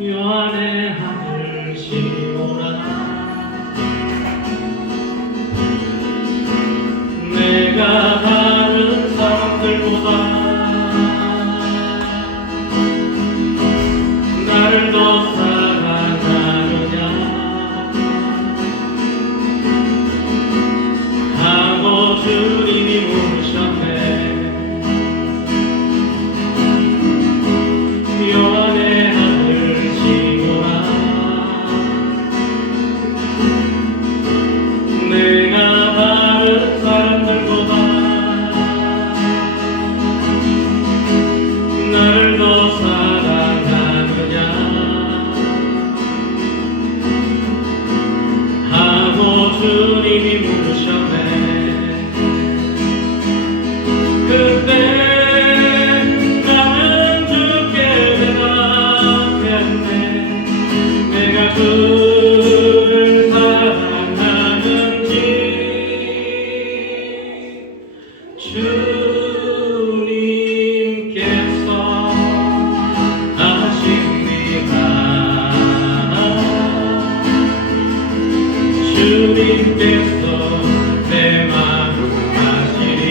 요한의 하늘 시모라 내가 다른 사람들보다 나를 더 사랑하느냐 하고 주님이 물으셨네. 요한의 하늘 시모라 내가 다른 사람들보다 나를 더 사랑하느냐 하고 주님이 물으셨네. 그때 주를 사랑하는지 주님께서 아십니까? 주님께서 내 마음 아시리.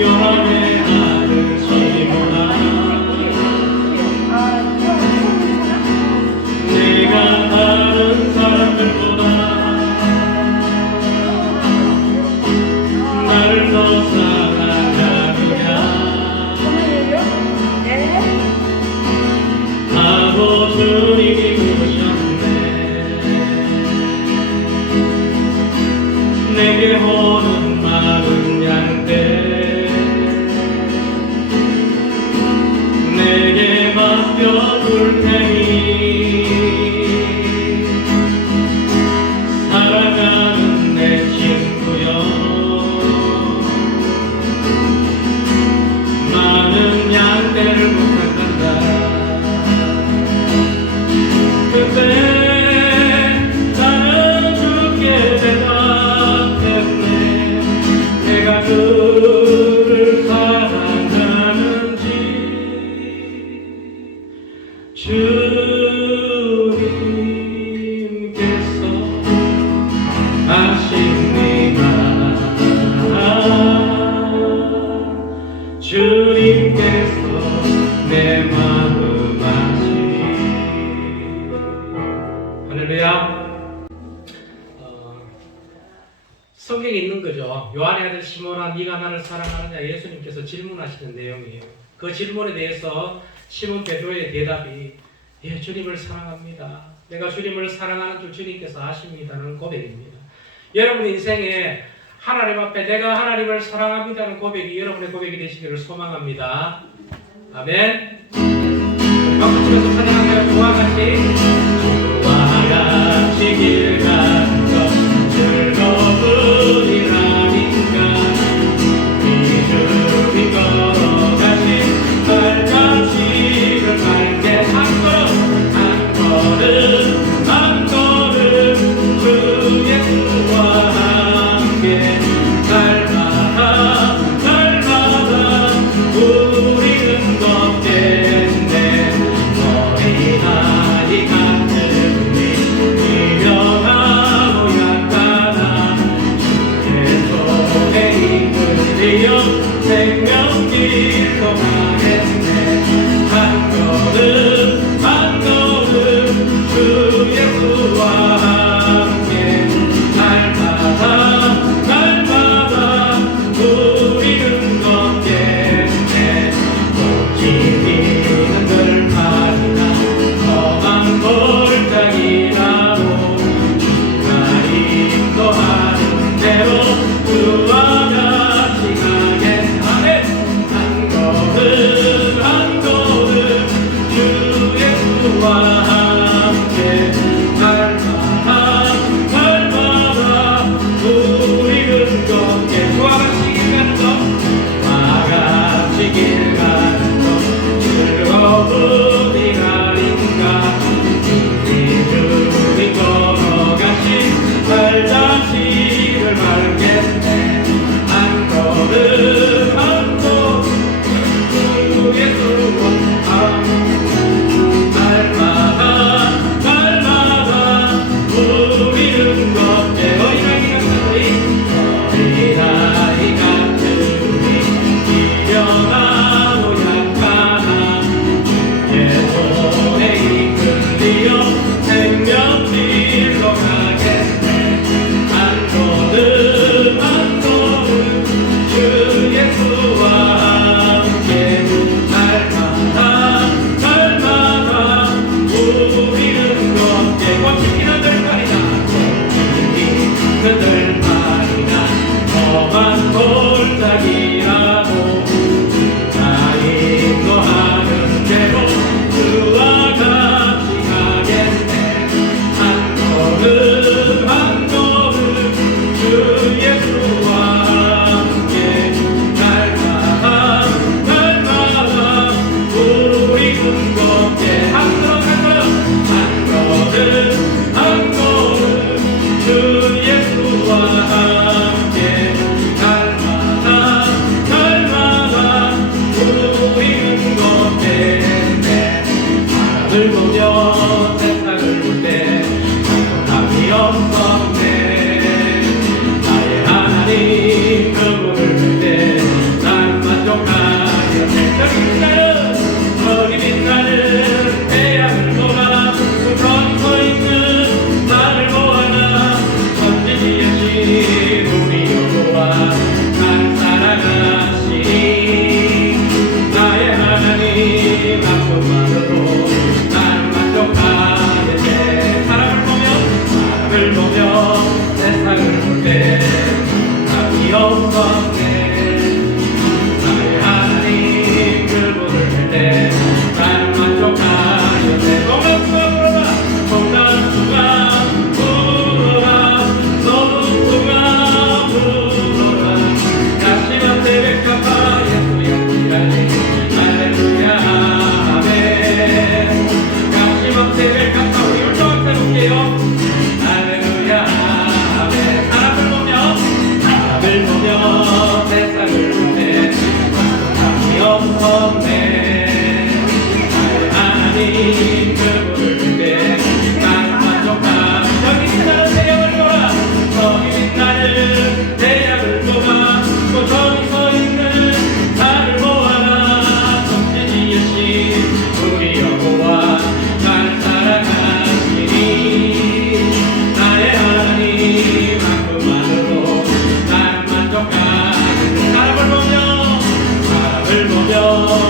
요한의 하늘 시모라 내가 다른 사람들보다 나를 더 사랑하느냐 하고 주님이 물으셨네. 내게 오는 마른 양떼 내게 맡겨둘 테니 살아가는 내 친구여 많은 양떼를 부탁한다. 그때 나는 죽게 대답했네. 내가 그를 사랑하는지 주님께서 아십니까? 주님께서 내 마음 아시리. 할렐루야. 성경에 있는 거죠. 요한의 아들 시몬아 네가 나를 사랑하느냐 예수님께서 질문하시는 내용이에요. 그 질문에 대해서 시몬 베드로의 대답이 예, 주님을 사랑합니다. 내가 주님을 사랑하는 줄 주님께서 아십니다는 고백입니다. 여러분 인생에 하나님 앞에 내가 하나님을 사랑합니다는 고백이 여러분의 고백이 되시기를 소망합니다. 아멘. 박수 치면서 찬양하며 주와 같이 길 가는 것 즐거우리라니까 이주님 걸어가신 발자취를 밟게 한 걸음 주 예수와 함께 날마다 우리는 걷겠네. 어린아이 같은 우리 미련하고 약하나 주의 손에 이끌리어 생명길로 가겠네. 한 걸음 주 예수와 함께 날마다 우리는 걷겠네. 꽃이는 들판이나 험한 골짜기라도 주가 인도하는 대로 주와 같이 가겠네. 한 걸음 저기 빛나는 저기 빛나는 태양을 보라 우선 서 있는 나를 보아라 전지지으신 우리 여호와 나를 사랑하시니 나의 하나님 아픔만으로 나를 만족하게 돼 사람을 보며 세상을 볼 때 답이 없었네 나의 하나님 그분을 볼 때 나를 만족하게 돼 동남수가 불어라 서북수가 불어라 가시만 새벽가파 예수 영지라니 할렐루야 아멘 가시만 새벽가파 우리 율동 해볼게요 할렐루야 아멘 사람을 보며 세상을 볼 때 답이 없었네 나의 하나님 그분을 볼 때 나는 만족하 저기 빛나는 태양을 보라 저기 빛나는 태양을 보라 또 저기 서 있는 나를 보아라 전지지으신 우리 여호와 나를 사랑하시니 나의 하나님 그만으로 나는 만족하는 사람을 보며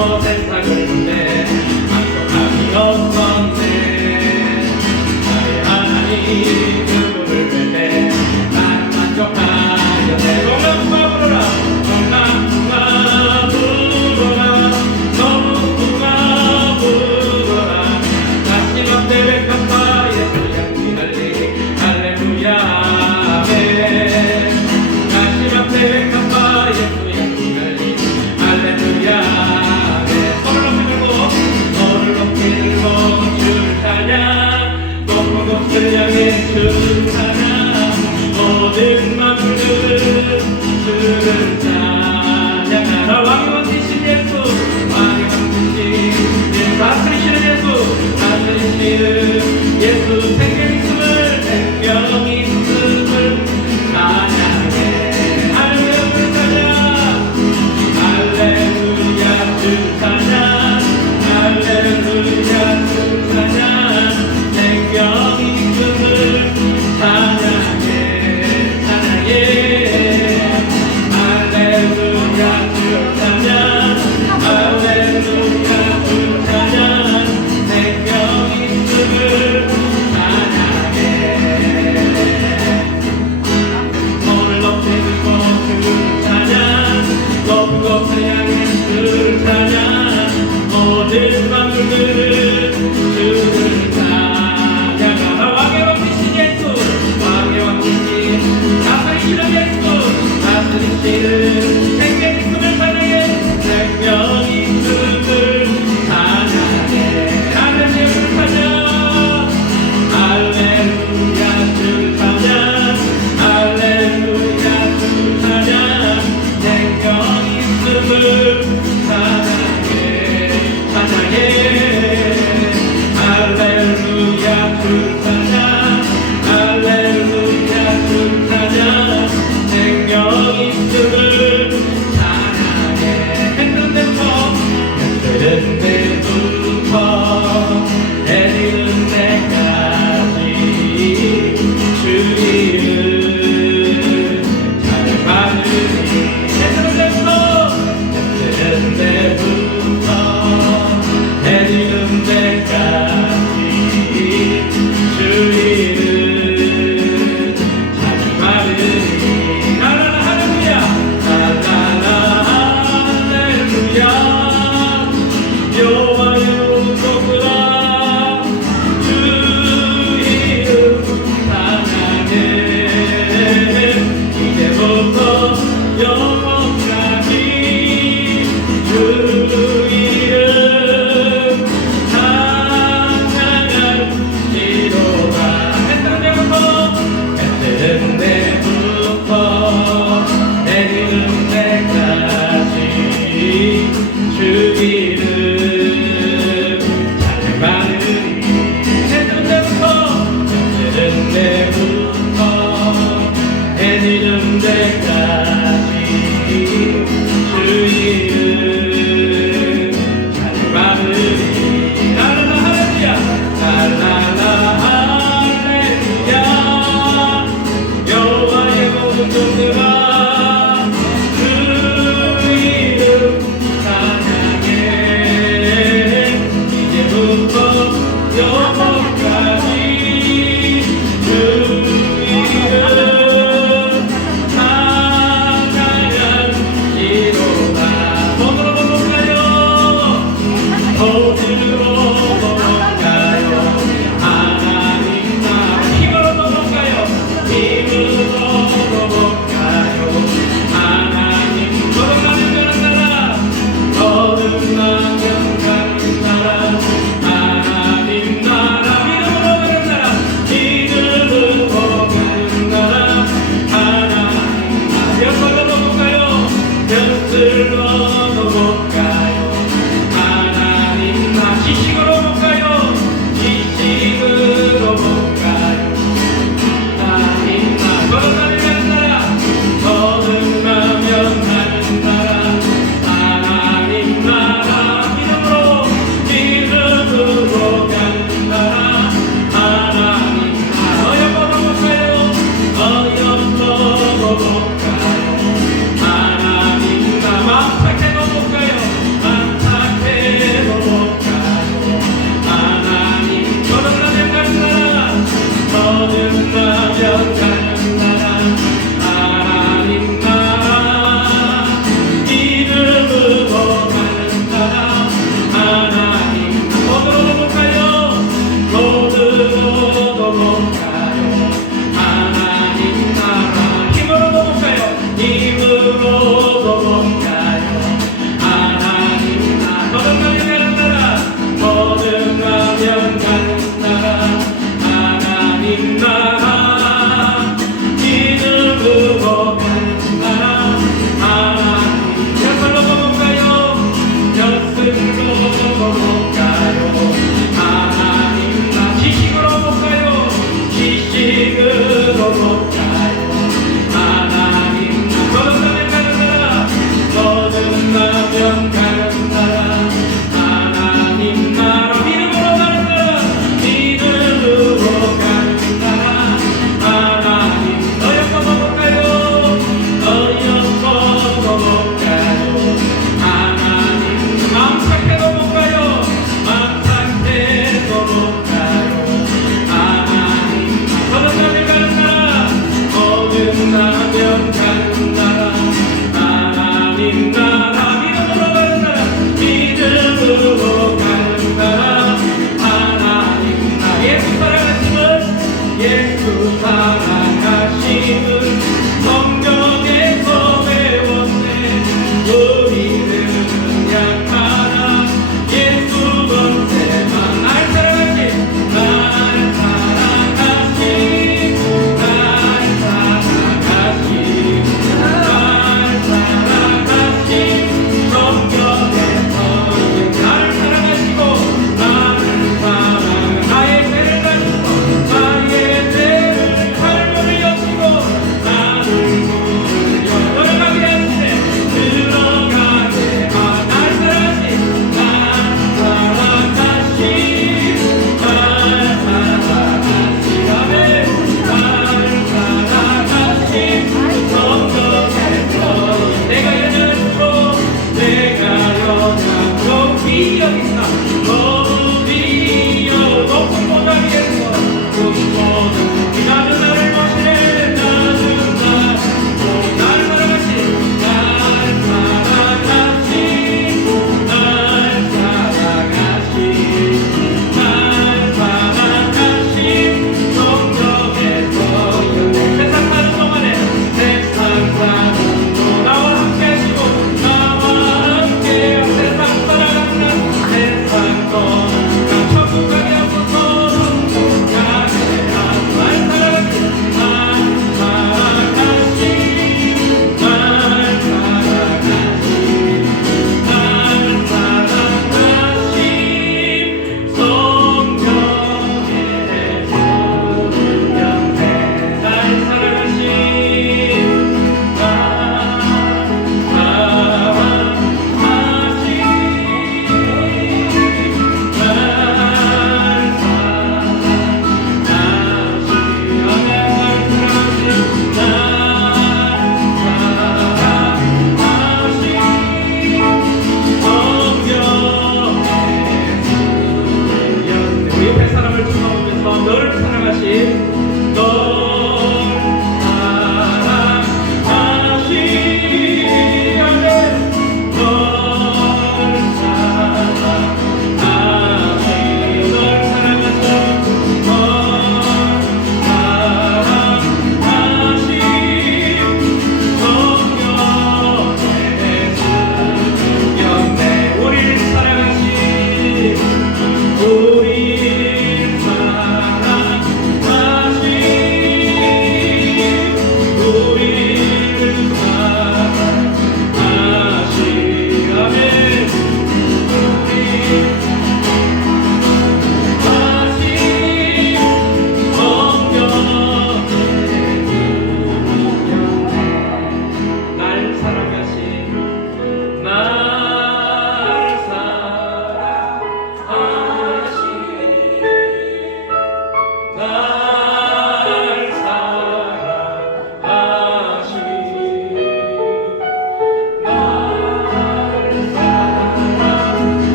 말씀으로 못 가요. 하나님 나 지식으로 못 가요. 지식으로 못 가요. 하나님 나 거듭나면 가는 나라. 거듭나면 가는 나라. 하나님 나라 믿음으로 가는 나라. 믿음으로 가는 나라. 하나님 어여뻐도 못 가요. 어여뻐도 못 가요. 하나님 마음 착해도 못 가요.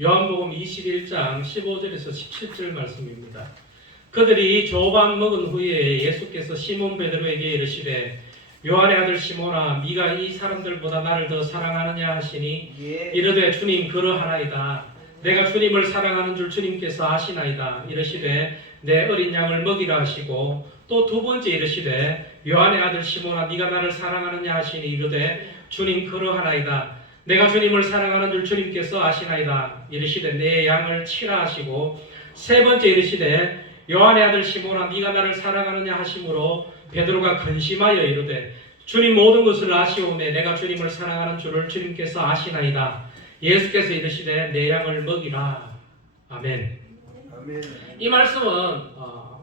요한복음 21장 15절에서 17절 말씀입니다. 그들이 조반 먹은 후에 예수께서 시몬 베드로에게 이르시되 요한의 아들 시몬아 네가 이 사람들보다 나를 더 사랑하느냐 하시니 이르되 주님 그러하나이다. 내가 주님을 사랑하는 줄 주님께서 아시나이다. 이르시되 내 어린 양을 먹이라 하시고 또 두 번째 이르시되 요한의 아들 시몬아 네가 나를 사랑하느냐 하시니 이르되 주님 그러하나이다. 내가 주님을 사랑하는 줄 주님께서 아시나이다. 이르시되 내 양을 치라 하시고 세 번째 이르시되 요한의 아들 시몬아 네가 나를 사랑하느냐 하심으로 베드로가 근심하여 이르되 주님 모든 것을 아시오매 내가 주님을 사랑하는 줄을 주님께서 아시나이다. 예수께서 이르시되 내 양을 먹이라. 아멘. 아멘. 이 말씀은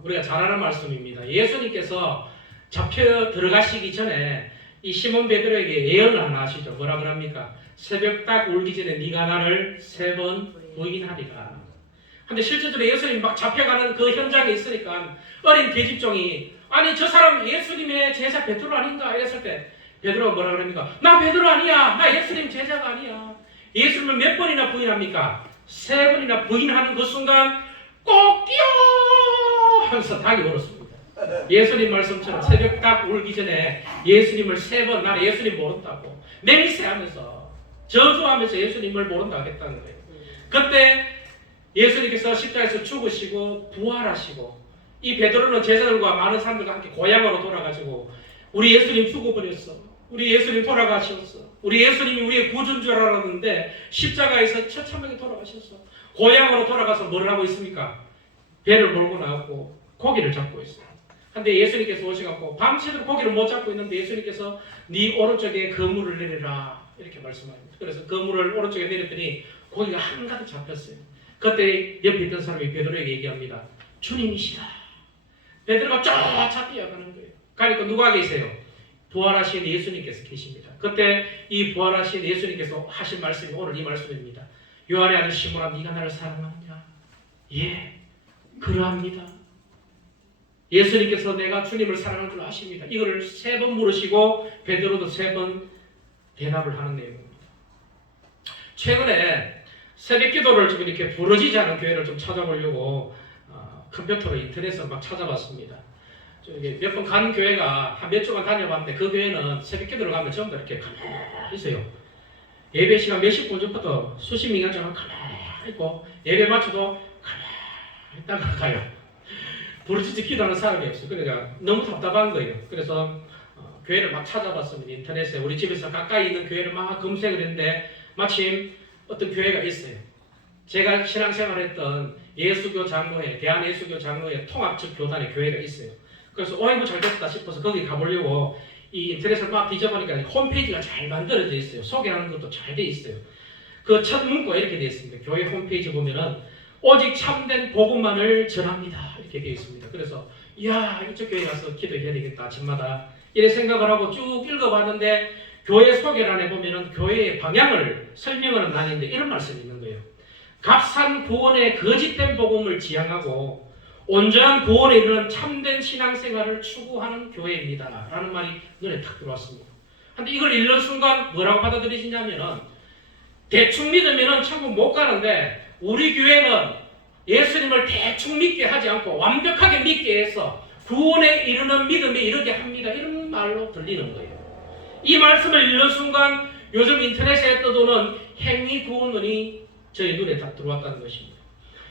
우리가 잘 아는 말씀입니다. 예수님께서 잡혀 들어가시기 전에 이 시몬 베드로에게 예언을 하나 하시죠. 뭐라 그럽니까? 새벽 딱 울기 전에 네가 나를 3번 부인하리라. 근데 실제적으로 예수님이 막 잡혀가는 그 현장에 있으니까 어린 계집종이 아니 저 사람 예수님의 제자 베드로 아닌가 이랬을 때 베드로가 뭐라 그럽니까? 나 베드로 아니야. 나 예수님 제자가 아니야. 예수님을 몇 번이나 부인합니까? 3번이나 부인하는 그 순간 꼭끼요 하면서 닭이 울었습니다. 예수님 말씀처럼 새벽 딱 울기 전에 예수님을 3번 나는 예수님 모른다고 맹세하면서 저주하면서 예수님을 모른다고 했다는 거예요. 그때 예수님께서 십자가에서 죽으시고 부활하시고 이 베드로는 제자들과 많은 사람들과 함께 고향으로 돌아가지고 우리 예수님 죽어버렸어. 우리 예수님 돌아가셨어. 우리 예수님이 우리의 구주인 줄 알았는데 십자가에서 처참하게 돌아가셨어. 고향으로 돌아가서 뭘 하고 있습니까? 배를 몰고 나왔고 고기를 잡고 있어요. 근데 예수님께서 오셔갖고 밤새도록 고기를 못 잡고 있는데 예수님께서 네 오른쪽에 그물을 내리라 이렇게 말씀합니다. 그래서 그물을 오른쪽에 내렸더니 고기가 한가득 잡혔어요. 그때 옆에 있던 사람이 베드로에게 얘기합니다. 주님이시다. 베드로가 쫙 뛰어가는 거예요. 그러니까 누가 계세요? 부활하신 예수님께서 계십니다. 그때 이 부활하신 예수님께서 하신 말씀이 오늘 이 말씀입니다. 요한의 아들 시몬아 네가 나를 사랑하느냐? 예, 그러합니다. 예수님께서 내가 주님을 사랑하는 줄 아십니다. 이걸 3번 물으시고 베드로도 3번 대답을 하는 내용입니다. 최근에 새벽 기도를 좀 이렇게 부러지지 않은 교회를 좀 찾아보려고 컴퓨터로 인터넷으로 막 찾아봤습니다. 몇 번 간 교회가 한 몇 주간 다녀봤는데 그 교회는 새벽 기도를 가면 전부 다 이렇게 가만히 있어요. 예배 시간 몇십 분 전부터 수십 명처럼 가만히 있고 예배 마쳐도 가만히 있다가 가요. 부르짖지 기도하는 사람이 없어요. 그러니까 너무 답답한 거예요. 그래서 교회를 막 찾아봤습니다. 인터넷에 우리 집에서 가까이 있는 교회를 막 검색을 했는데 마침 어떤 교회가 있어요. 제가 신앙생활했던 예수교 장로회, 대한예수교 장로회 통합적 교단의 교회가 있어요. 그래서 어이구 잘됐다 싶어서 거기 가보려고 이 인터넷을 막 뒤져보니까 홈페이지가 잘 만들어져 있어요. 소개하는 것도 잘 돼 있어요. 그 첫 문구가 이렇게 되어 있습니다. 교회 홈페이지 보면은 오직 참된 복음만을 전합니다. 이렇게 되어 있습니다. 그래서 이야 이쪽 교회 가서 기도해야 되겠다 아침마다 이래 생각을 하고 쭉 읽어봤는데 교회 소개란에 보면은 교회의 방향을 설명하는 아닌데 이런 말씀이 있는 거예요. 값싼 구원의 거짓된 복음을 지향하고 온전한 구원에 이르는 참된 신앙생활을 추구하는 교회입니다. 라는 말이 눈에 탁 들어왔습니다. 근데 이걸 읽는 순간 뭐라고 받아들이시냐면은 대충 믿으면은 천국 못 가는데 우리 교회는 예수님을 대충 믿게 하지 않고 완벽하게 믿게 해서 구원에 이르는 믿음에 이르게 합니다. 이런 말로 들리는 거예요. 이 말씀을 읽는 순간 요즘 인터넷에 떠도는 행위 구원론이 저희 눈에 딱 들어왔다는 것입니다.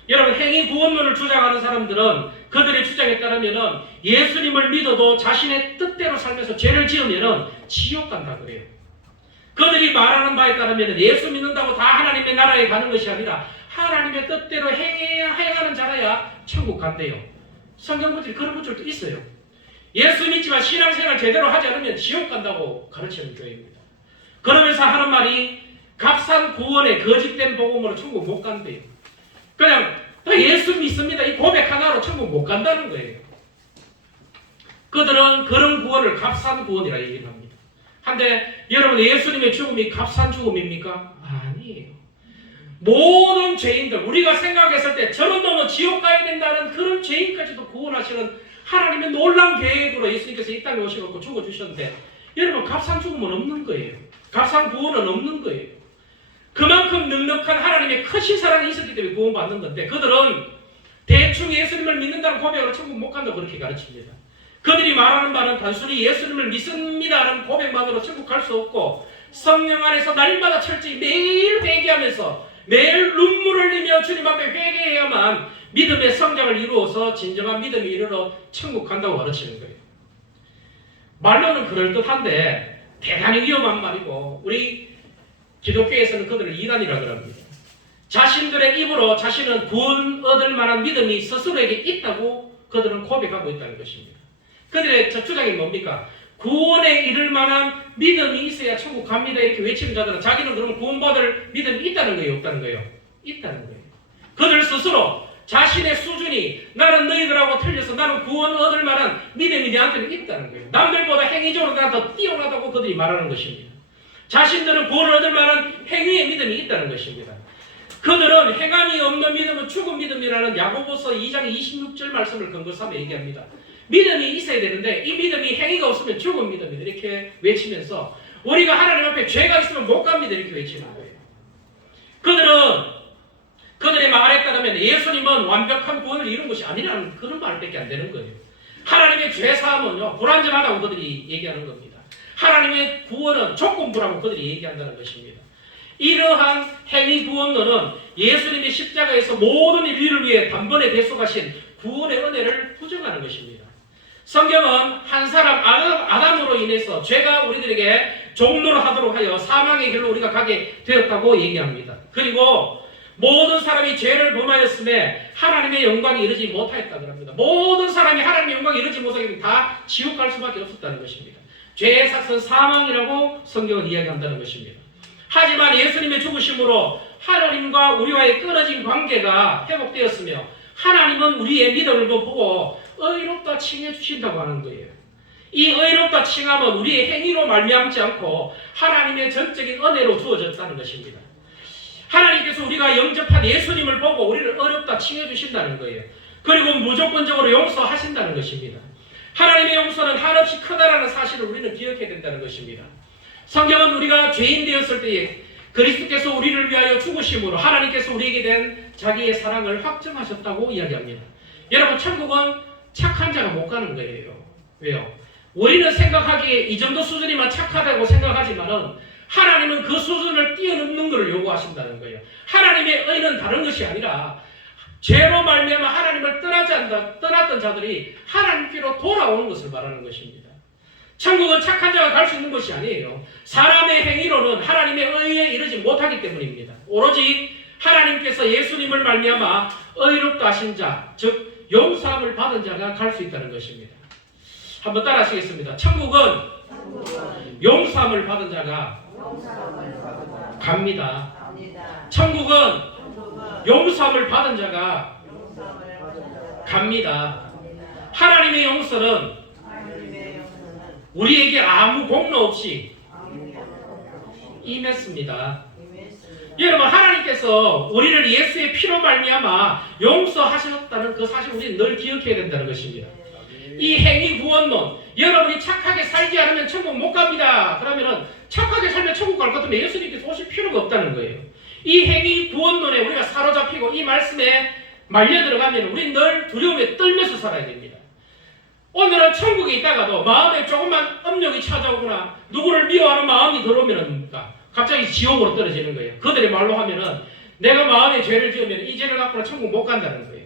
여러분 행위 구원론을 주장하는 사람들은 그들의 주장에 따르면 예수님을 믿어도 자신의 뜻대로 살면서 죄를 지으면 지옥 간다 그래요. 그들이 말하는 바에 따르면 예수 믿는다고 다 하나님의 나라에 가는 것이 아니라 하나님의 뜻대로 행하는 자라야 천국 간대요. 성경 구절이 그런 구절도 있어요. 예수 믿지만 신앙생활 제대로 하지 않으면 지옥 간다고 가르치는 교회입니다. 그러면서 하는 말이 값싼 구원에 거짓된 복음으로 천국 못 간대요. 그냥 예수 믿습니다. 이 고백 하나로 천국 못 간다는 거예요. 그들은 그런 구원을 값싼 구원이라 얘기를 합니다. 한데 여러분 예수님의 죽음이 값싼 죽음입니까? 아니에요. 모든 죄인들 우리가 생각했을 때 저런 놈은 지옥 가야 된다는 그런 죄인까지도 구원하시는 하나님의 놀라운 계획으로 예수님께서 이 땅에 오셔서 죽어주셨는데 여러분 값싼 죽음은 없는 거예요. 값싼 구원은 없는 거예요. 그만큼 넉넉한 하나님의 크신 사랑이 있었기 때문에 구원받는 건데, 그들은 대충 예수님을 믿는다는 고백으로 천국 못 간다고 그렇게 가르칩니다. 그들이 말하는 바는 단순히 예수님을 믿습니다라는 고백만으로 천국 갈 수 없고, 성령 안에서 날마다 철저히 매일 회개하면서 매일 눈물을 흘리며 주님 앞에 회개해야만 믿음의 성장을 이루어서 진정한 믿음이 이르러 천국 간다고 가르치는 거예요. 말로는 그럴듯한데 대단히 위험한 말이고, 우리 기독교에서는 그들을 이단이라고 합니다. 자신들의 입으로 자신은 구원 얻을 만한 믿음이 스스로에게 있다고 그들은 고백하고 있다는 것입니다. 그들의 주장이 뭡니까? 구원에 이를 만한 믿음이 있어야 천국 갑니다 이렇게 외치는 자들은 자기는 그럼 구원받을 믿음이 있다는 거예요, 없다는 거예요? 있다는 거예요. 그들 스스로 자신의 수준이 나는 너희들하고 틀려서 나는 구원 얻을 만한 믿음이 내한테는 있다는 거예요. 남들보다 행위적으로 나는 더 뛰어나다고 그들이 말하는 것입니다. 자신들은 구원을 얻을 만한 행위의 믿음이 있다는 것입니다. 그들은 행함이 없는 믿음은 죽은 믿음이라는 야고보서 2장 26절 말씀을 근거 삼아 얘기합니다. 믿음이 있어야 되는데 이 믿음이 행위가 없으면 죽은 믿음이다 이렇게 외치면서 우리가 하나님 앞에 죄가 있으면 못 갑니다 이렇게 외치는 거예요. 그들의 말에 따르면 예수님은 완벽한 구원을 이룬 것이 아니라는 그런 말밖에 안 되는 거예요. 하나님의 죄사함은요 불완전하다고 그들이 얘기하는 겁니다. 하나님의 구원은 조건부라고 그들이 얘기한다는 것입니다. 이러한 행위 구원론은 예수님이 십자가에서 모든 인류를 위해 단번에 대속하신 구원의 은혜를 부정하는 것입니다. 성경은 한 사람 아담으로 인해서 죄가 우리들에게 종로를 하도록 하여 사망의 길로 우리가 가게 되었다고 얘기합니다. 그리고 모든 사람이 죄를 범하였음에 하나님의 영광이 이르지 못하였다고 합니다. 모든 사람이 하나님의 영광이 이르지 못하게 되면 다 지옥 갈 수밖에 없었다는 것입니다. 죄의 삭은 사망이라고 성경은 이야기한다는 것입니다. 하지만 예수님의 죽으심으로 하나님과 우리와의 끊어진 관계가 회복되었으며 하나님은 우리의 믿음을 보고 의롭다 칭해 주신다고 하는 거예요. 이 의롭다 칭함은 우리의 행위로 말미암지 않고 하나님의 전적인 은혜로 주어졌다는 것입니다. 하나님께서 우리가 영접한 예수님을 보고 우리를 의롭다 칭해 주신다는 거예요. 그리고 무조건적으로 용서하신다는 것입니다. 하나님의 용서는 한없이 크다라는 사실을 우리는 기억해야 된다는 것입니다. 성경은 우리가 죄인 되었을 때에 그리스도께서 우리를 위하여 죽으심으로 하나님께서 우리에게 된 자기의 사랑을 확정하셨다고 이야기합니다. 여러분 천국은 착한 자가 못 가는 거예요. 왜요? 우리는 생각하기에 이 정도 수준이면 착하다고 생각하지만은 하나님은 그 수준을 뛰어넘는 것을 요구하신다는 거예요. 하나님의 의는 다른 것이 아니라 죄로 말미암아 하나님을 떠났던 자들이 하나님께로 돌아오는 것을 말하는 것입니다. 천국은 착한 자가 갈 수 있는 것이 아니에요. 사람의 행위로는 하나님의 의에 이르지 못하기 때문입니다. 오로지 하나님께서 예수님을 말미암아 의롭다 하신 자, 즉 용서함을 받은 자가 갈 수 있다는 것입니다. 한번 따라 하시겠습니다. 천국은 용서함을 받은 자가 갑니다. 천국은 용서함을 받은 자가 갑니다. 하나님의 용서는 우리에게 아무 공로 없이 임했습니다. 여러분 하나님께서 우리를 예수의 피로 말미암아 용서하셨다는 그 사실 우리는 늘 기억해야 된다는 것입니다. 이 행위 구원론, 여러분이 착하게 살지 않으면 천국 못 갑니다. 그러면은 착하게 살면 천국 갈 것 같으면 예수님께서 오실 필요가 없다는 거예요. 이 행위 구원론에 우리가 사로잡히고 이 말씀에 말려 들어가면 우리는 늘 두려움에 떨면서 살아야 됩니다. 오늘은 천국에 있다가도 마음에 조금만 업력이 찾아오거나 누구를 미워하는 마음이 들어오면 갑자기 지옥으로 떨어지는 거예요. 그들의 말로 하면은 내가 마음에 죄를 지으면 이 죄를 갖고는 천국 못 간다는 거예요.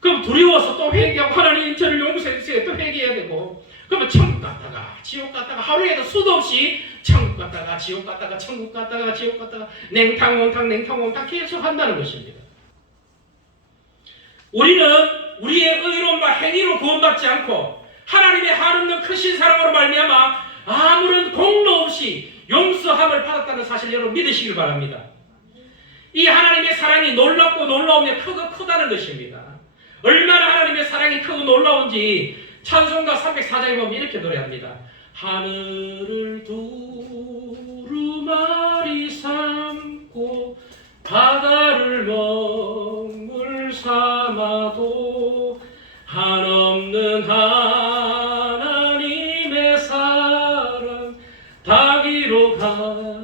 그럼 두려워서 또 회개하고 하나님 저를 용서해 주세요. 또 회개해야 되고 그러면 천국 갔다가 지옥 갔다가 하루에도 수도 없이 천국 갔다가 지옥 갔다가 천국 갔다가 지옥 갔다가 냉탕 온탕 계속 한다는 것입니다. 우리는 우리의 의로움과 행위로 구원받지 않고 하나님의 한없는 크신 사랑으로 말미암아 아무런 공로 없이 용서함을 받았다는 사실 여러분 믿으시길 바랍니다. 이 하나님의 사랑이 놀랍고 놀라우며 크고 크다는 것입니다. 얼마나 하나님의 사랑이 크고 놀라운지 찬송가 304장에 보면 이렇게 노래합니다. 하늘을 두루마리 삼고 바다를 먹물 삼아도 한없는 하나님의 사랑 닿기로 갈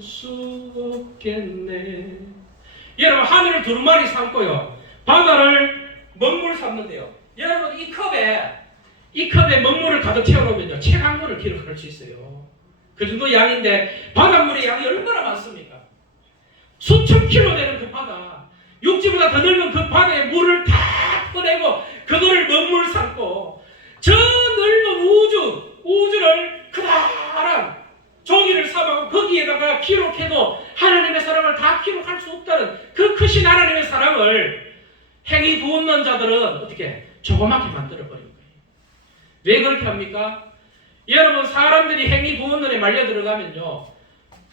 수 없겠네. 두루마리 삼고요. 바다를 먹물 삼는데요. 여러분 이 컵에 먹물을 가득 채워놓으면요. 책 한 권을 기록할 수 있어요. 그 정도 양인데 바닷물의 양이 얼마나 많습니까? 수천 킬로 되는 그 바다, 육지보다 더 넓은 그 바다에 물을 다 꺼내고 그거를 먹물 삼고 저 넓은 우주를 그다란 종이를 삼고 거기에다가 기록해도 하나님의 사랑을 다 기록할 수 없다는 그 크신 하나님의 사랑을 행위 부없는 자들은 어떻게 조그맣게 만들어버린 거예요. 왜 그렇게 합니까? 여러분 사람들이 행위 부없는에 말려 들어가면요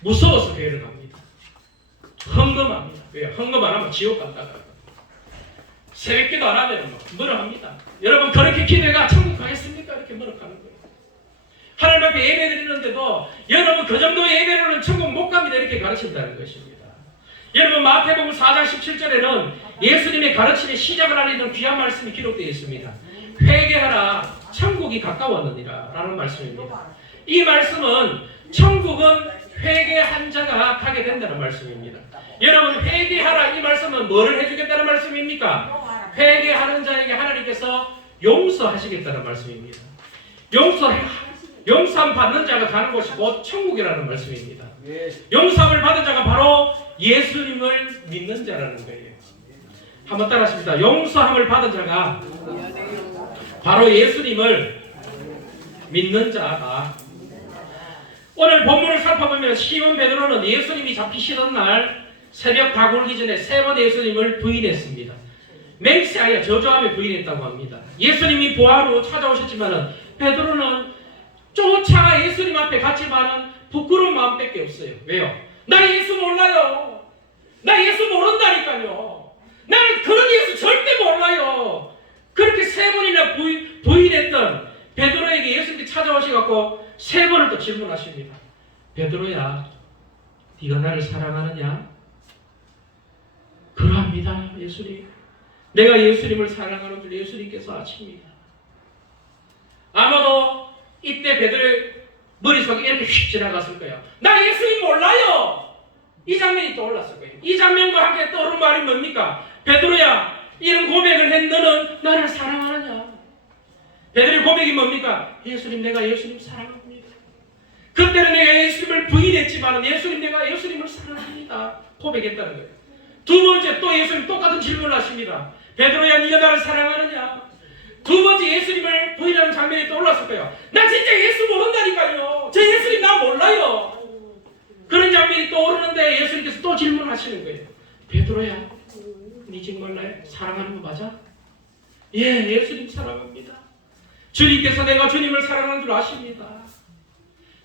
무서워서 교회를 갑니다. 헌금합니다. 왜요? 헌금 안 하면 지옥 간다. 새벽기도 안 하면 뭐라 합니다. 여러분 그렇게 기대가 천국 가겠습니까? 이렇게 뭐라 하는 거예요. 하나님 앞에 예배 드리는데도 여러분 그 정도의 예배로는 천국 못 갑니다. 이렇게 가르친다는 것입니다. 여러분 마태복음 4장 17절에는 예수님의 가르침의 시작을 알리는 귀한 말씀이 기록되어 있습니다. 회개하라 천국이 가까웠느니라 라는 말씀입니다. 이 말씀은 천국은 회개한 자가 가게 된다는 말씀입니다. 여러분 회개하라 이 말씀은 뭐를 해주겠다는 말씀입니까? 회개하는 자에게 하나님께서 용서하시겠다는 말씀입니다. 용서함 받는 자가 가는 곳이 곧 천국이라는 말씀입니다. 용서함을 받은 자가 바로 예수님을 믿는 자라는 거예요. 한번 따라하십니다. 용서함을 받은 자가 바로 예수님을 믿는 자다. 오늘 본문을 살펴보면 시몬 베드로는 예수님이 잡히시던 날 새벽 다굴기 전에 3번 예수님을 부인했습니다. 맹세하여 저주하며 부인했다고 합니다. 예수님이 부하로 찾아오셨지만 베드로는 쫓아 예수님 앞에 갔지만 부끄러운 마음밖에 없어요. 왜요? 나 예수 몰라요. 나 예수 모른다니까요. 나는 그런 예수 절대 몰라요. 그렇게 3번이나 부인했던 베드로에게 예수님이 찾아오셔갖고 3번을 또 질문하십니다. 베드로야, 네가 나를 사랑하느냐? 그러합니다, 예수님. 내가 예수님을 사랑하는 줄 예수님께서 아십니다. 아마도 이때 베드로의 머릿속에 이렇게 휙 지나갔을 거예요. 나 예수님 몰라요. 이 장면이 떠올랐을 거예요. 이 장면과 함께 떠오른 말이 뭡니까? 베드로야, 이런 고백을 한 너는 나를 사랑하느냐? 베드로의 고백이 뭡니까? 예수님, 내가 예수님 사랑합니다. 그때는 내가 예수님을 부인했지만 예수님, 내가 예수님을 사랑합니다. 고백했다는 거예요. 두 번째 또 예수님 똑같은 질문을 하십니다. 베드로야, 네가 나를 사랑하느냐? 두 번째 예수님을 부인하는 장면이 떠올랐을 거예요. 나 진짜 예수 모른다니까요. 저 예수님 나 몰라요. 그런 장면이 떠오르는데 예수님께서 또 질문하시는 거예요. 베드로야, 네 지금 몰라요? 사랑하는 거 맞아? 예, 예수님 사랑합니다. 주님께서 내가 주님을 사랑하는 줄 아십니다.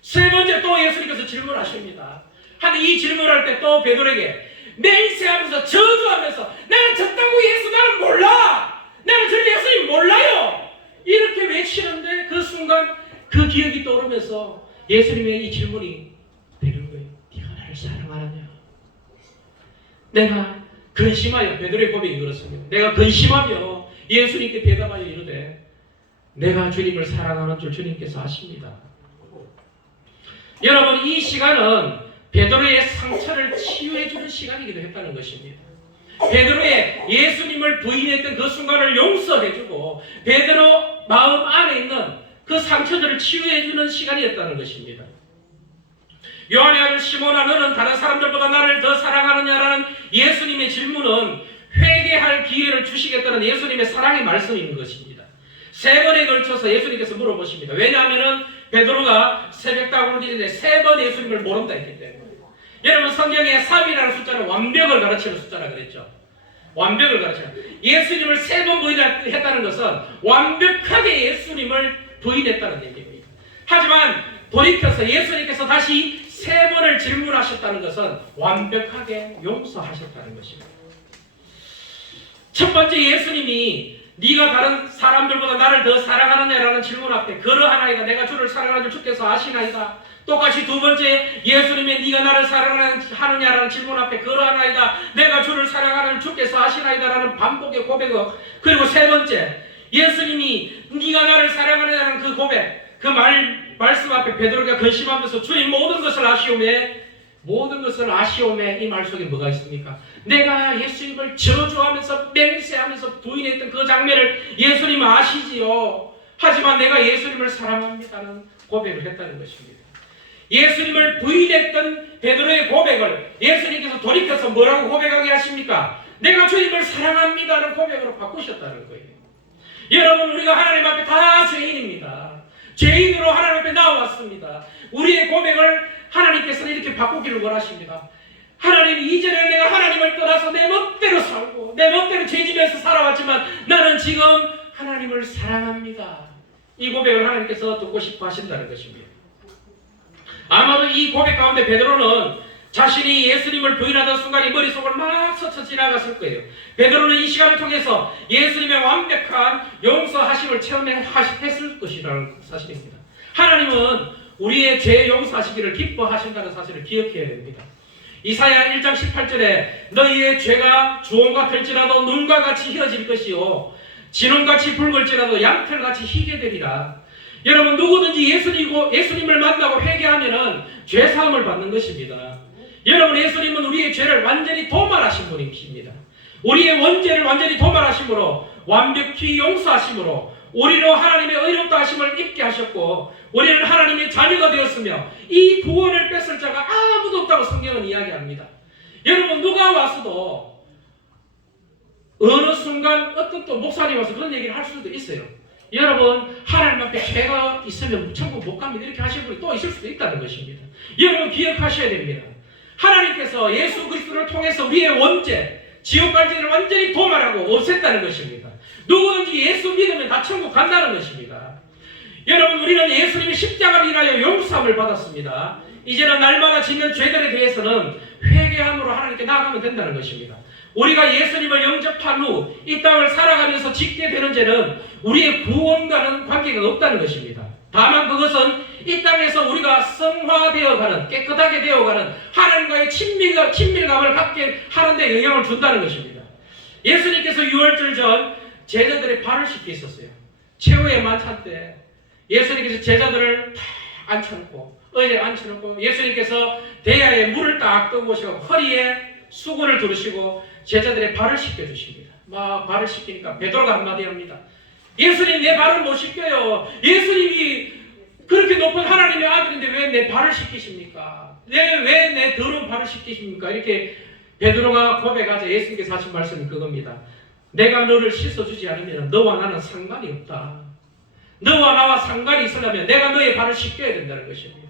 세 번째 또 예수님께서 질문하십니다. 하는데 이 질문할 때 또 베드로에게 맹세하면서 저주하면서 나는 저따구 예수 나는 몰라. 나는 저 예수님 몰라요. 이렇게 외치는데 그 순간 그 기억이 떠오르면서 예수님의 이 질문이 되는 거예요. 네가 나를 사랑하느냐? 내가 근심하여, 베드로의 고백이 그렇습니다. 내가 근심하며 예수님께 대답하여 이르되 내가 주님을 사랑하는 줄 주님께서 아십니다. 여러분 이 시간은 베드로의 상처를 치유해주는 시간이기도 했다는 것입니다. 베드로의 예수님을 부인했던 그 순간을 용서해주고 베드로 마음 안에 있는 그 상처들을 치유해주는 시간이었다는 것입니다. 요한의 아들 시몬아, 너는 다른 사람들보다 나를 더 사랑하느냐라는 예수님의 질문은 회개할 기회를 주시겠다는 예수님의 사랑의 말씀인 것입니다. 3번에 걸쳐서 예수님께서 물어보십니다. 왜냐하면 베드로가 새벽 다굴기 전에 3번 예수님을 모른다 했기 때문에. 여러분 성경에 3이라는 숫자는 완벽을 가르치는 숫자라 그랬죠. 완벽을 가르치는. 예수님을 3번 부인했다는 것은 완벽하게 예수님을 부인했다는 얘기입니다. 하지만 돌이켜서 예수님께서 다시 3번을 질문하셨다는 것은 완벽하게 용서하셨다는 것입니다. 첫 번째 예수님이 네가 다른 사람들보다 나를 더 사랑하느냐라는 질문 앞에 그러하나이다. 내가 주를 사랑하는 줄 주께서 아시나이다. 똑같이 두 번째 예수님의 네가 나를 사랑하느냐라는 질문 앞에 그러하나이다. 내가 주를 사랑하는 줄 주께서 아시나이다라는 반복의 고백어. 그리고 세 번째 예수님이 네가 나를 사랑하느냐는 그 고백, 그 말씀 앞에 베드로가 근심하면서 주님 모든 것을 아시오매 모든 것은 아시오메 이 말 속에 뭐가 있습니까? 내가 예수님을 저주하면서 맹세하면서 부인했던 그 장면을 예수님 아시지요. 하지만 내가 예수님을 사랑합니다는 고백을 했다는 것입니다. 예수님을 부인했던 베드로의 고백을 예수님께서 돌이켜서 뭐라고 고백하게 하십니까? 내가 주님을 사랑합니다는 고백으로 바꾸셨다는 거예요. 여러분, 우리가 하나님 앞에 다 죄인입니다. 죄인으로 하나님 앞에 나왔습니다. 우리의 고백을 하나님께서는 이렇게 바꾸기를 원하십니다. 하나님, 이전에 내가 하나님을 떠나서 내 멋대로 살고 내 멋대로 죄지면서 살아왔지만 나는 지금 하나님을 사랑합니다. 이 고백을 하나님께서 듣고 싶어 하신다는 것입니다. 아마도 이 고백 가운데 베드로는 자신이 예수님을 부인하던 순간에 머릿속을 막 스쳐 지나갔을 거예요. 베드로는 이 시간을 통해서 예수님의 완벽한 용서하심을 체험했을 것이라는 사실입니다. 하나님은 우리의 죄 용서하시기를 기뻐하신다는 사실을 기억해야 됩니다. 이사야 1장 18절에 너희의 죄가 주홍 같을지라도 눈과 같이 희어질 것이요 진홍같이 붉을지라도 양털같이 희게 되리라. 여러분, 누구든지 예수님을 만나고 회개하면은 죄사함을 받는 것입니다. 여러분, 예수님은 우리의 죄를 완전히 도말하신 분이십니다. 우리의 원죄를 완전히 도말하심으로 완벽히 용서하심으로 우리로 하나님의 의롭다 하심을 입게 하셨고 우리는 하나님의 자녀가 되었으며 이 구원을 뺏을 자가 아무도 없다고 성경은 이야기합니다. 여러분, 누가 와서도 어느 순간 어떤 또 목사님 와서 그런 얘기를 할 수도 있어요. 여러분, 하나님 앞에 죄가 있으면 천국 못 갑니다 이렇게 하시는 분이 또 있을 수도 있다는 것입니다. 여러분, 기억하셔야 됩니다. 하나님께서 예수 그리스도를 통해서 우리의 원죄, 지옥 갈 죄를 완전히 도말하고 없앴다는 것입니다. 누구든지 예수 믿으면 다 천국 간다는 것입니다. 여러분, 우리는 예수님의 십자가를 인하여 용서함을 받았습니다. 이제는 날마다 짓는 죄들에 대해서는 회개함으로 하나님께 나아가면 된다는 것입니다. 우리가 예수님을 영접한 후 이 땅을 살아가면서 짓게 되는 죄는 우리의 구원과는 관계가 없다는 것입니다. 다만 그것은 이 땅에서 우리가 성화되어가는, 깨끗하게 되어가는 하나님과의 친밀감을 갖게 하는 데 영향을 준다는 것입니다. 예수님께서 유월절 전 제자들의 발을 씻기셨어요. 최후의 만찬 때 예수님께서 제자들을 다 앉혀놓고 의자에 앉혀놓고 예수님께서 대야에 물을 딱 떠보시고 허리에 수건을 두르시고 제자들의 발을 씻겨주십니다. 막 발을 씻기니까 베드로가 한마디 합니다. 예수님, 내 발을 못 씻겨요. 예수님이 그렇게 높은 하나님의 아들인데 왜 내 발을 씻기십니까? 왜 내 더러운 발을 씻기십니까? 이렇게 베드로가 고백하자 예수님께서 하신 말씀이 그겁니다. 내가 너를 씻어주지 않으면 너와 나는 상관이 없다. 너와 나와 상관이 있으려면 내가 너의 발을 씻겨야 된다는 것입니다.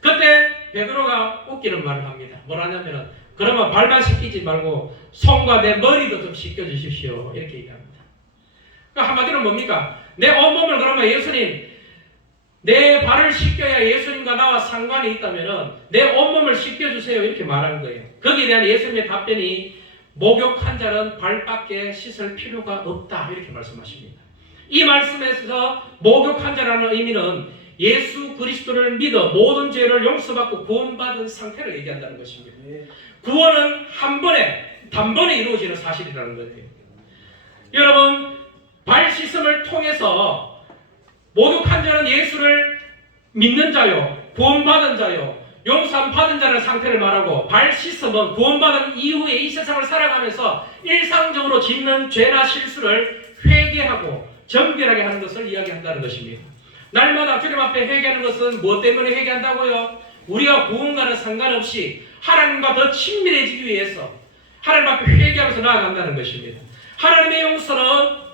그때 베드로가 웃기는 말을 합니다. 뭐라냐면 그러면 발만 씻기지 말고 손과 내 머리도 좀 씻겨주십시오. 이렇게 얘기합니다. 그러니까 한마디로 뭡니까? 내 온몸을 그러면 예수님, 내 발을 씻겨야 예수님과 나와 상관이 있다면 내 온몸을 씻겨주세요. 이렇게 말하는 거예요. 거기에 대한 예수님의 답변이 목욕한 자는 발밖에 씻을 필요가 없다. 이렇게 말씀하십니다. 이 말씀에서 목욕한 자라는 의미는 예수 그리스도를 믿어 모든 죄를 용서받고 구원받은 상태를 얘기한다는 것입니다. 구원은 한 번에, 단번에 이루어지는 사실이라는 거예요. 여러분, 발 씻음을 통해서 목욕한 자는 예수를 믿는 자요, 구원받은 자요, 용서함 받은 자라는 상태를 말하고 발 씻음은 구원받은 이후에 이 세상을 살아가면서 일상적으로 짓는 죄나 실수를 회개하고 정결하게 하는 것을 이야기한다는 것입니다. 날마다 주님 앞에 회개하는 것은 무엇 때문에 회개한다고요? 우리가 구원과는 상관없이 하나님과 더 친밀해지기 위해서 하나님 앞에 회개하면서 나아간다는 것입니다. 하나님의 용서는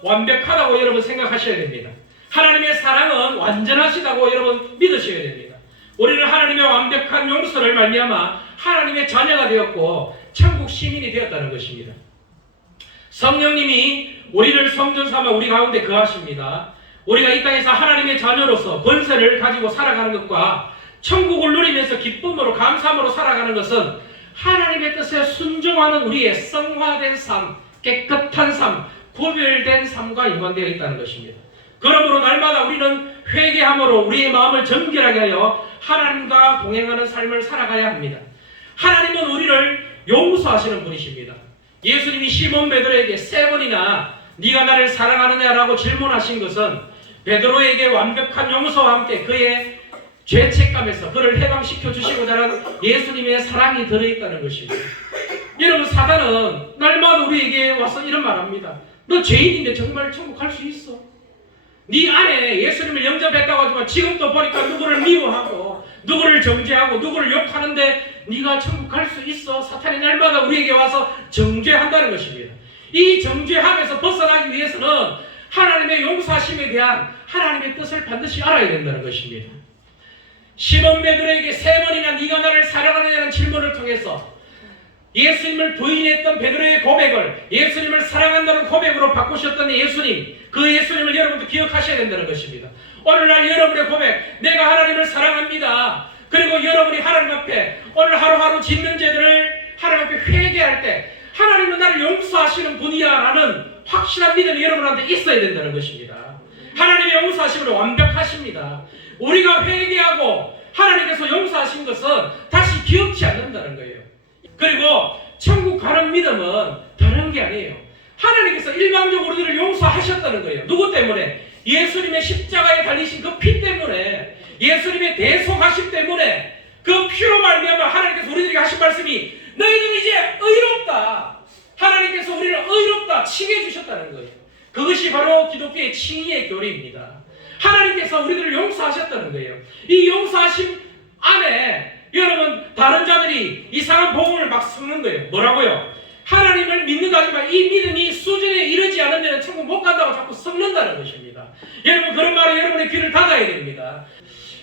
완벽하다고 여러분 생각하셔야 됩니다. 하나님의 사랑은 완전하시다고 여러분 믿으셔야 됩니다. 우리는 하나님의 완벽한 용서를 말미암아 하나님의 자녀가 되었고 천국 시민이 되었다는 것입니다. 성령님이 우리를 성전 삼아 우리 가운데 거하십니다. 우리가 이 땅에서 하나님의 자녀로서 권세를 가지고 살아가는 것과 천국을 누리면서 기쁨으로 감사함으로 살아가는 것은 하나님의 뜻에 순종하는 우리의 성화된 삶, 깨끗한 삶, 구별된 삶과 연관되어 있다는 것입니다. 그러므로 날마다 우리는 회개함으로 우리의 마음을 정결하게 하여 하나님과 동행하는 삶을 살아가야 합니다. 하나님은 우리를 용서하시는 분이십니다. 예수님이 시몬 베드로에게 3번이나 네가 나를 사랑하느냐라고 질문하신 것은 베드로에게 완벽한 용서와 함께 그의 죄책감에서 그를 해방시켜 주시고자 하는 예수님의 사랑이 들어있다는 것입니다. 여러분, 사단은 날마다 우리에게 와서 이런 말합니다. 너 죄인인데 정말 천국 갈 수 있어? 네 안에 예수님을 영접했다고 하지만 지금도 보니까 누구를 미워하고 누구를 정죄하고 누구를 욕하는데 네가 천국 갈 수 있어? 사탄이 날마다 우리에게 와서 정죄한다는 것입니다. 이 정죄함에서 벗어나기 위해서는 하나님의 용서하심에 대한 하나님의 뜻을 반드시 알아야 된다는 것입니다. 시몬 베드로에게 3번이나 네가 나를 사랑하느냐는 질문을 통해서 예수님을 부인했던 베드로의 고백을 예수님을 사랑한다는 고백으로 바꾸셨던 예수님, 그 예수님을 여러분도 기억하셔야 된다는 것입니다. 오늘날 여러분의 고백, 내가 하나님을 사랑합니다. 그리고 여러분이 하나님 앞에 오늘 하루하루 짓는 죄들을 하나님 앞에 회개할 때 하나님은 나를 용서하시는 분이야 라는 확실한 믿음이 여러분한테 있어야 된다는 것입니다. 하나님의 용서하심은 완벽하십니다. 우리가 회개하고 하나님께서 용서하신 것은 다시 기억지 않는다는 거예요. 그리고 천국 가는 믿음은 다른 게 아니에요. 하나님께서 일방적으로 우리를 용서하셨다는 거예요. 누구 때문에? 예수님의 십자가에 달리신 그 피 때문에, 예수님의 대속하심 때문에, 그 피로 말미암아 하나님께서 우리들에게 하신 말씀이 너희는 이제 의롭다. 하나님께서 우리를 의롭다 칭해 주셨다는 거예요. 그것이 바로 기독교의 칭의의 교리입니다. 하나님께서 우리들을 용서하셨다는 거예요. 이 용서하심 안에 여러분, 다른 자들이 이상한 복음을 막 섞는 거예요. 뭐라고요? 하나님을 믿는다지만 이 믿음이 수준에 이르지 않으면 천국 못 간다고 자꾸 섞는다는 것입니다. 여러분, 그런 말에 여러분의 귀를 닫아야 됩니다.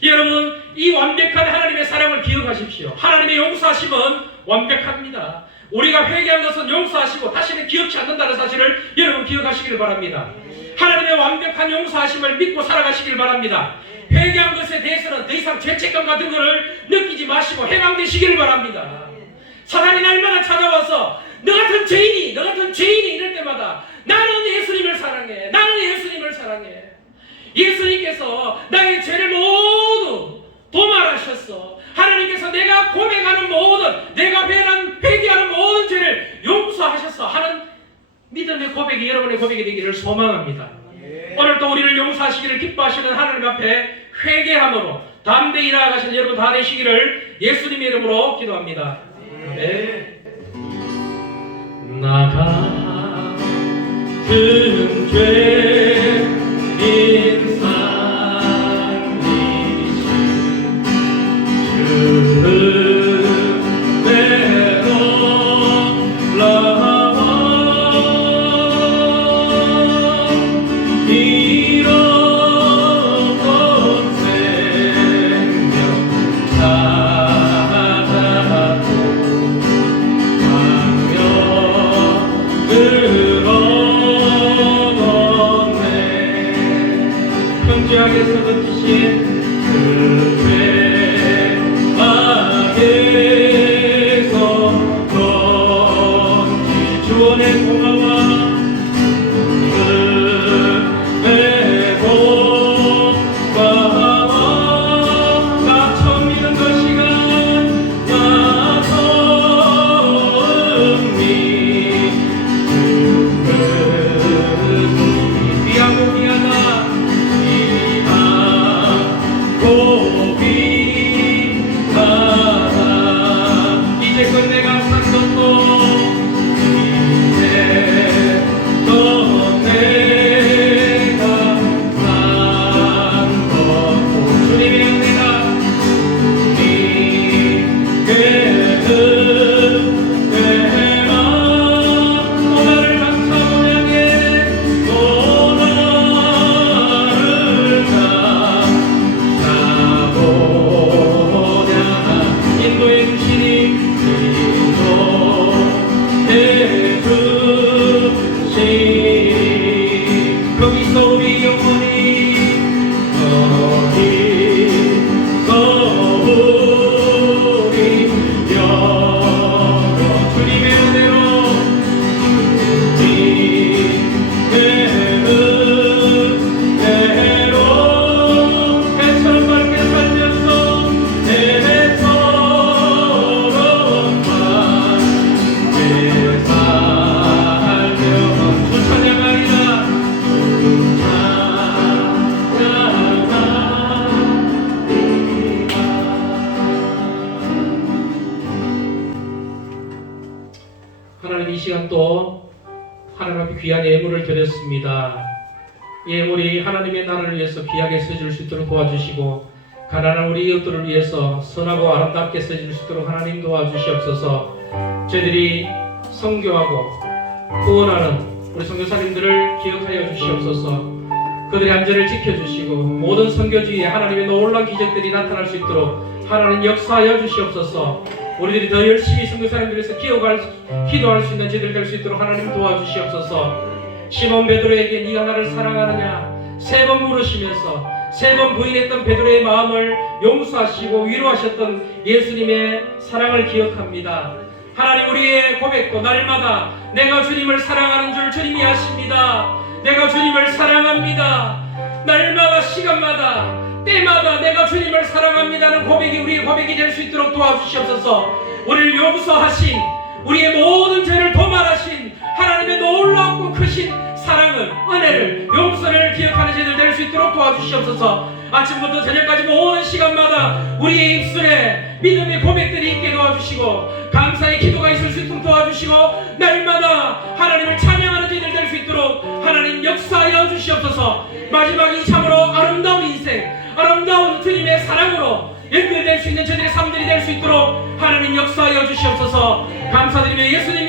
여러분, 이 완벽한 하나님의 사랑을 기억하십시오. 하나님의 용서하심은 완벽합니다. 우리가 회개한 것은 용서하시고 다시는 기억지 않는다는 사실을 여러분 기억하시길 바랍니다. 하나님의 완벽한 용서하심을 믿고 살아가시길 바랍니다. 회개한 것에 대해서는 더 이상 죄책감 같은 것을 느끼지 마시고 해방되시기를 바랍니다. 사단이 날마다 찾아와서 너 같은 죄인이 이럴 때마다 나는 예수님을 사랑해. 나는 예수님을 사랑해. 예수님께서 나의 죄를 모두 도말하셨어. 하나님께서 내가 고백하는 모든, 내가 회개하는 모든 죄를 용서하셨어 하는 믿음의 고백이 여러분의 고백이 되기를 소망합니다. 오늘도 우리를 용서하시기를 기뻐하시는 하나님 앞에 회개함으로 담대히 나아가시는 여러분 다 되시기를 예수님의 이름으로 기도합니다. 아멘. 나 같은 죄인 살리신 주은혜로 나와 잃어버린 생명 찾았고 강력으로 귀한 예물을 드렸습니다. 예물이 하나님의 나라를 위해서 귀하게 쓰여질 수 있도록 도와주시고 가난한 우리 이웃들을 위해서 선하고 아름답게 쓰여질 수 있도록 하나님 도와주시옵소서. 저희들이 선교하고 후원하는 우리 선교사님들을 기억하여 주시옵소서. 그들의 안전을 지켜주시고 모든 선교지에 하나님의 놀라운 기적들이 나타날 수 있도록 하나님 역사하여 주시옵소서. 우리들이 더 열심히 선교사님들 위해서 기도할 수 있는 저희들 될 수 있도록 하나님 도와주시옵소서. 시몬 베드로에게 네가 나를 사랑하느냐 3번 물으시면서 3번 부인했던 베드로의 마음을 용서하시고 위로하셨던 예수님의 사랑을 기억합니다. 하나님 우리의 고백도 날마다 내가 주님을 사랑하는 줄 주님이 아십니다. 내가 주님을 사랑합니다. 날마다 시간마다 때마다 내가 주님을 사랑합니다는 고백이 우리의 고백이 될 수 있도록 도와주시옵소서. 우리를 용서하신 우리의 모든 죄를 도말하신 하나님의 놀랍고 크신 사랑을 은혜를 용서를 기억하는 죄들 될 수 있도록 도와주시옵소서. 아침부터 저녁까지 모든 시간마다 우리의 입술에 믿음의 고백들이 있게 도와주시고 감사의 기도가 있을 수 있도록 도와주시고 날마다 하나님을 찬양하는 죄들 될 수 있도록 하나님 역사하여 주시옵소서. 마지막이 참으로 아름다운 인생 아름다운 주님의 사랑으로 연결될 수 있는 저들의 삶들이 될 수 있도록 하나님 역사하여 주시옵소서. 감사드리며 예수님